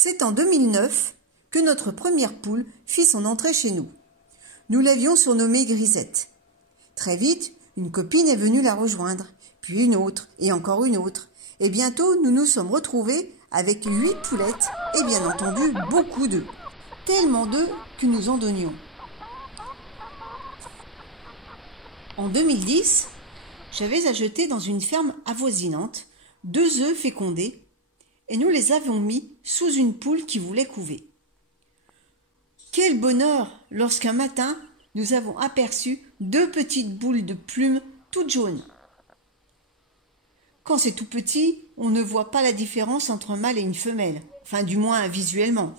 C'est en 2009 que notre première poule fit son entrée chez nous. Nous l'avions surnommée Grisette. Très vite, une copine est venue la rejoindre, puis une autre et encore une autre. Et bientôt, nous nous sommes retrouvés avec 8 poulettes et bien entendu beaucoup d'œufs. Tellement d'œufs que nous en donnions. En 2010, j'avais acheté dans une ferme avoisinante 2 œufs fécondés et nous les avions mis sous une poule qui voulait couver. Quel bonheur lorsqu'un matin, nous avons aperçu 2 petites boules de plumes toutes jaunes. Quand c'est tout petit, on ne voit pas la différence entre un mâle et une femelle, enfin du moins visuellement.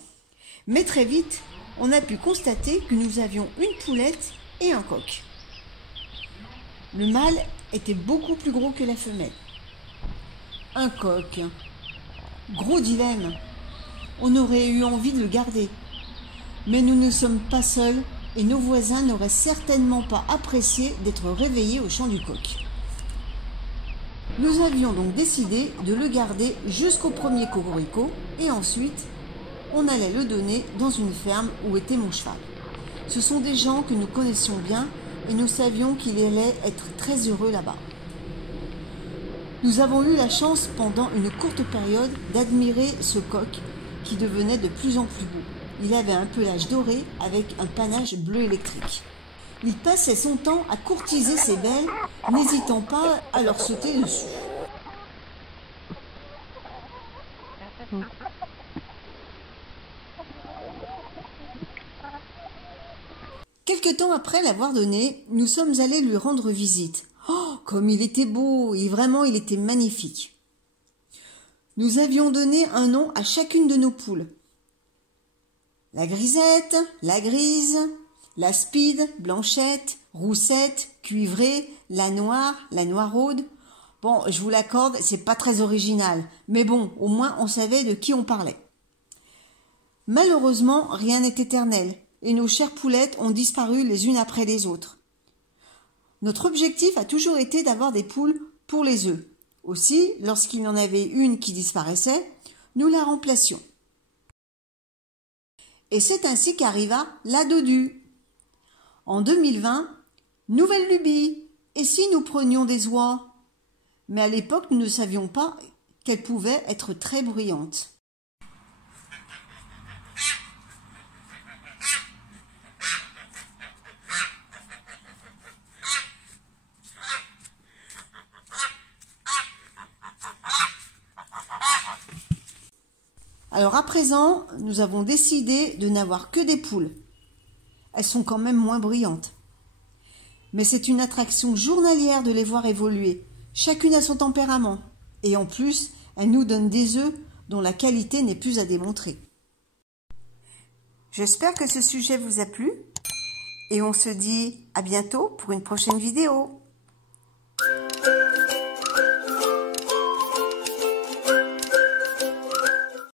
Mais très vite, on a pu constater que nous avions une poulette et un coq. Le mâle était beaucoup plus gros que la femelle. Un coq. Gros dilemme. On aurait eu envie de le garder. Mais nous ne sommes pas seuls et nos voisins n'auraient certainement pas apprécié d'être réveillés au chant du coq. Nous avions donc décidé de le garder jusqu'au premier cocorico et ensuite, on allait le donner dans une ferme où était mon cheval. Ce sont des gens que nous connaissions bien et nous savions qu'il allait être très heureux là-bas. Nous avons eu la chance pendant une courte période d'admirer ce coq qui devenait de plus en plus beau. Il avait un pelage doré avec un panache bleu électrique. Il passait son temps à courtiser ses belles, n'hésitant pas à leur sauter dessus. Quelque temps après l'avoir donné, nous sommes allés lui rendre visite. Oh, comme il était beau et vraiment il était magnifique. Nous avions donné un nom à chacune de nos poules. La Grisette, la Grise, la Speed, Blanchette, Roussette, Cuivrée, la Noiraude. Bon, je vous l'accorde, c'est pas très original, mais bon, au moins on savait de qui on parlait. Malheureusement, rien n'est éternel, et nos chères poulettes ont disparu les unes après les autres. Notre objectif a toujours été d'avoir des poules pour les œufs. Aussi, lorsqu'il y en avait une qui disparaissait, nous la remplacions. Et c'est ainsi qu'arriva la Dodu. En 2020, nouvelle lubie. Et si nous prenions des oies? Mais à l'époque, nous ne savions pas qu'elles pouvaient être très bruyantes. Alors à présent, nous avons décidé de n'avoir que des poules. Elles sont quand même moins bruyantes. Mais c'est une attraction journalière de les voir évoluer. Chacune a son tempérament. Et en plus, elles nous donnent des œufs dont la qualité n'est plus à démontrer. J'espère que ce sujet vous a plu. Et on se dit à bientôt pour une prochaine vidéo.